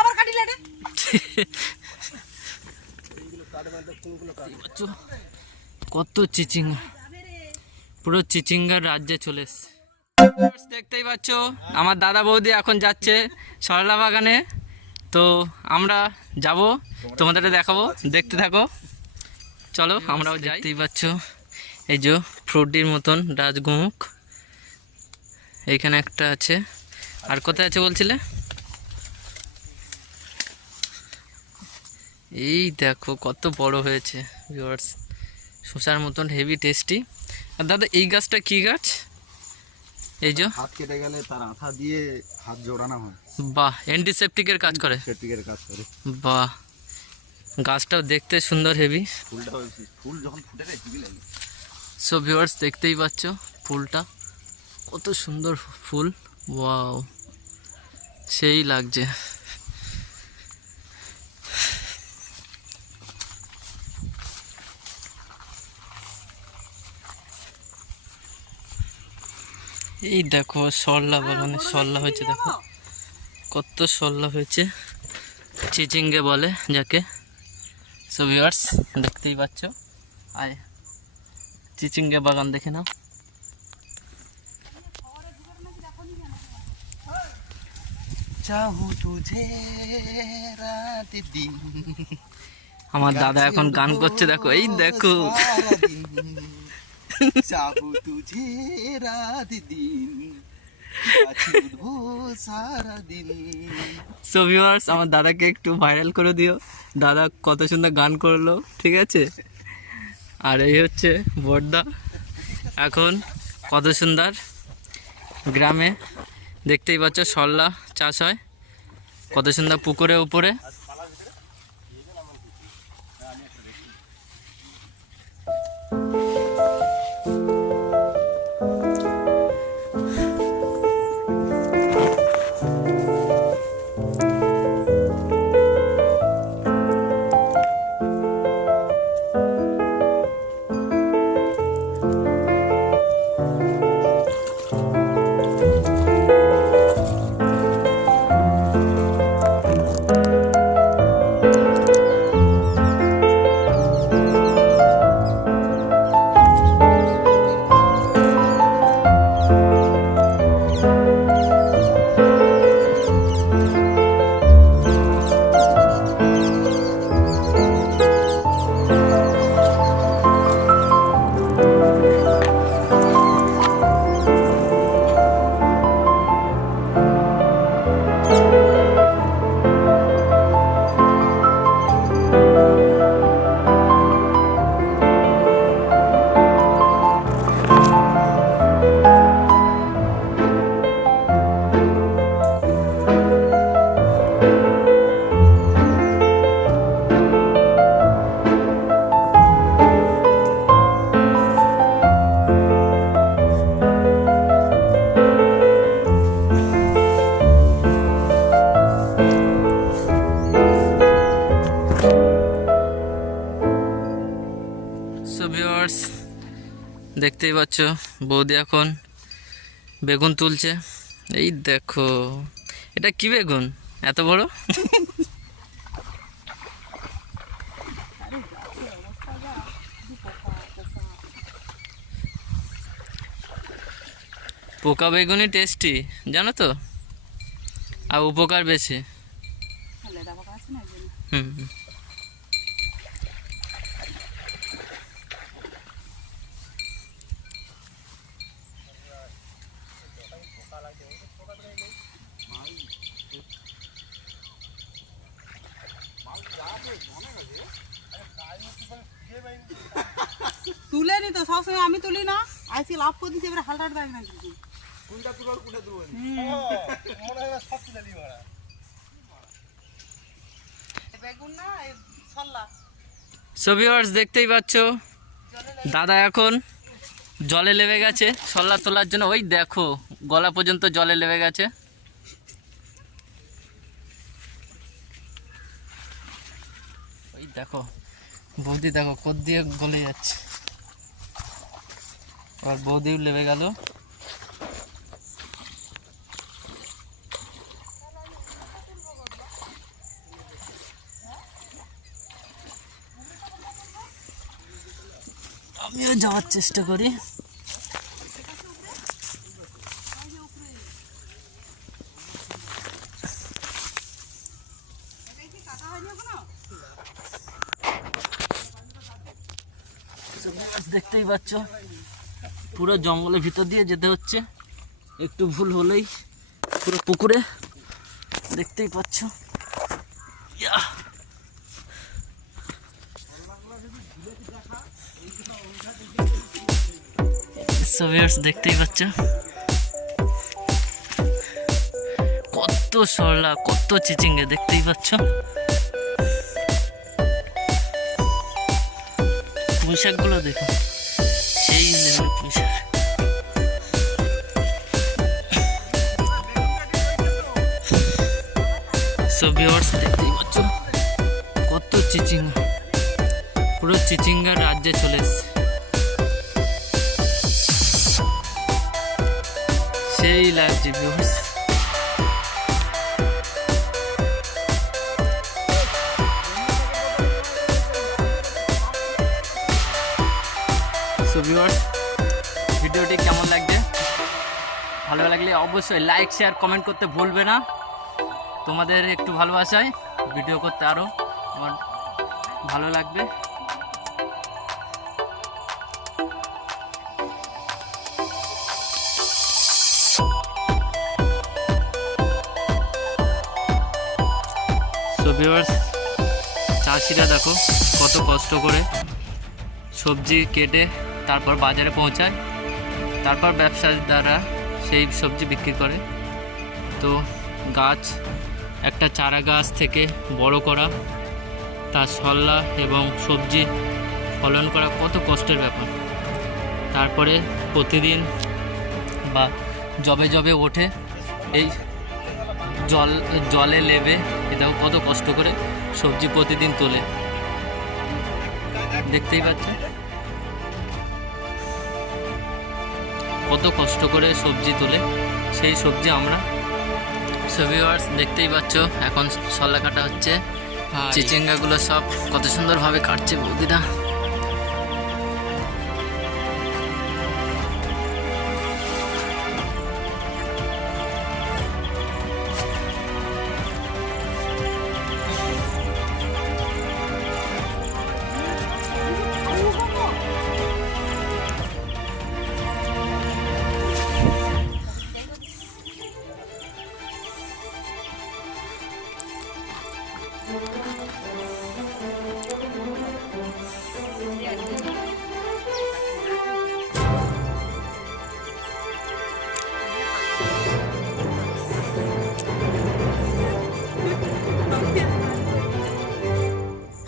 আবার কাটিলে রে। কত চিচিঙ্গা পুরো চিচিঙ্গার রাজ্যে চলে এসছে। দেখতেই পাচ্ছ আমার দাদা বৌদি এখন যাচ্ছে সরলা বাগানে তো আমরা যাব তোমাদের দেখাবো দেখতে থাকো। চলো আমরাও যাইতেই দেখতেই পাচ্ছ এই যে ফ্রুটির মতন রাজগুমুখ। এইখানে একটা আছে। আর কোথায় আছে বলছিলে? এই দেখো কত বড় হয়েছে ভিউয়ার্স শসার মতন হেভি টেস্টি আর দাদা এই গাছটা কি গাছ? এই যে। হাত কেটে গেলে তার আঠা দিয়ে হাত জোড়ানো হয়। বাহ অ্যান্টিসেপটিকের কাজ করে। সেটিকের কাজ করে। বাহ। গাছটাও দেখতে সুন্দর হেভি ফুলটা ফুল যখন ফুটে হেভি লাগে। সো ভিউয়ার্স দেখতেই পাচ্ছ ফুলটা। কত সুন্দর ফুল। ওয়াও সেই লাগছে। এই দেখো সরলা বাগানে সরলা হয়েছে, দেখো। কত সরলা হয়েছে, চিচিঙ্গে বলে যাকে। সো ভিউয়ার্স দেখতেই পাচ্ছ। আয়, চিচিঙ্গে বাগান দেখে নাও। আমার দাদা এখন গান করছে, দেখো। এই দেখো। চাহু তুঝে রাত আমার দাদাকে একটু ভাইরাল করে দিও। দাদা কত সুন্দর গান করল, ঠিক আছে? আর এই হচ্ছে বর্দা। এখন কত সুন্দর গ্রামে দেখতেই পাচ্ছ, সরলা চাষ হয়। কত সুন্দর পুকুরের উপরে। দেখতেই পাচ্ছ বৌদি এখন বেগুন তুলছে। এই দেখো এটা কি বেগুন? এত বড়? পোকা বেগুনই টেস্টি জানো তো? আর উপকার বেশি। হুম। তুলে নি। তো সবসময় আমি তুলি না? আইসি লাভ করে দিচ্ছি এবার হালটা দেয় না কিন্তু বেগুন না এই সো ভিউয়ার্স দেখতেই পাচ্ছ দাদা এখন জলে লেবে গেছে। সল্লা তোলার জন্য ওই দেখো গলা পর্যন্ত জলে লেবে গেছে। দেখো, বৌদি দেখো কোদ দিয়ে গলে যাচ্ছে। আর বৌদিও লেবে গেল। আমিও যাওয়ার চেষ্টা করি। দেখতেই পাচ্ছ। পুরো জঙ্গলের ভিতর দিয়ে যেতে হচ্ছে। একটু ভুল হলেই পুরো পুকুরে দেখতেই পাচ্ছ। দেখতেই পাচ্ছ। কত সরলা, কত চিচিঙ্গে দেখতেই পাচ্ছ। পুঁইশাকগুলো দেখো। সেই লেভেলের পাচ্ছ? কত চিচিঙ্গা। পুরো চিচিঙ্গার রাজ্যে চলে এসছে। সেই লাগছে সো ভিডিওটি কেমন লাগছে? ভালো লাগলে অবশ্যই লাইক শেয়ার কমেন্ট করতে ভুলবে না। তোমাদের একটু ভালোবাসায় ভিডিও করতে আরও আমার ভালো লাগবে। সো ভিউয়ার্স চাষিরা দেখো, কত কষ্ট করে সবজি কেটে তারপর বাজারে পৌঁছায়, তারপর ব্যবসাদাররা সেই সবজি বিক্রি করে। তো গাছ, একটা চারা গাছ থেকে বড় করা, তার সল্লা এবং সবজি ফলন করা কত কষ্টের ব্যাপার। তারপরে প্রতিদিন বা জবে জবে ওঠে, এই জল, জলে লেবে এটাও কত কষ্ট করে সবজি প্রতিদিন তোলে। দেখতেই পাচ্ছ? কত কষ্ট করে সবজি তোলে সেই সবজি আমরা সবিওয়ার্স দেখতেই পাচ্ছ এখন সল্লা কাটা হচ্ছে চিচিঙ্গাগুলো সব কত সুন্দরভাবে কাটছে বৌদিরা।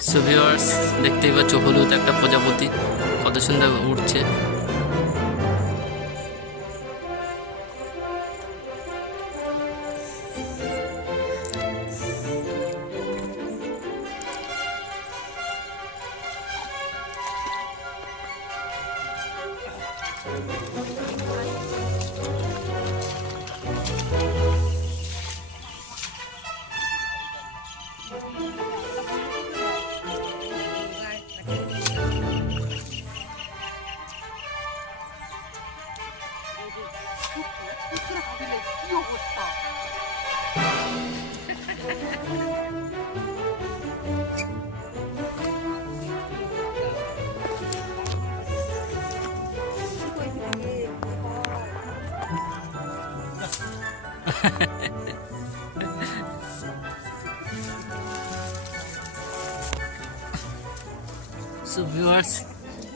সো ভিউয়ার্স দেখতেই পাচ্ছ হলুদ একটা প্রজাপতি। কত সুন্দর উঠছে কি অবস্থা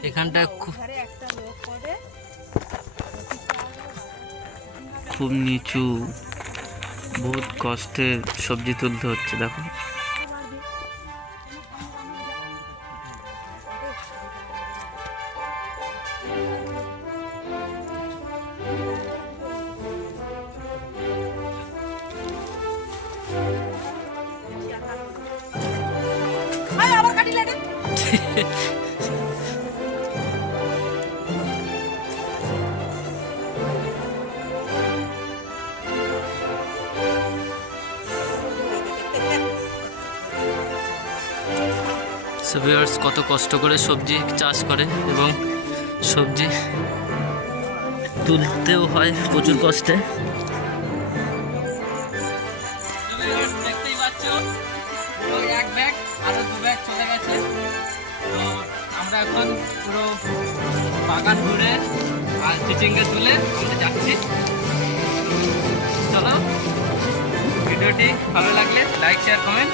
এখানটা খুব খুব নিচু বহুত কষ্টে সবজি তুলতে হচ্ছে দেখো। আয় ভিউয়ার্স কত কষ্ট করে সবজি চাষ করে এবং সবজি তুলতেও হয় প্রচুর কষ্টে। দেখতেই দু ব্যাগ চলে গেছে। আমরা এখন পুরো বাগান তুলে যাচ্ছি। ভিডিওটি ভালো লাগলে লাইক শেয়ার কমেন্ট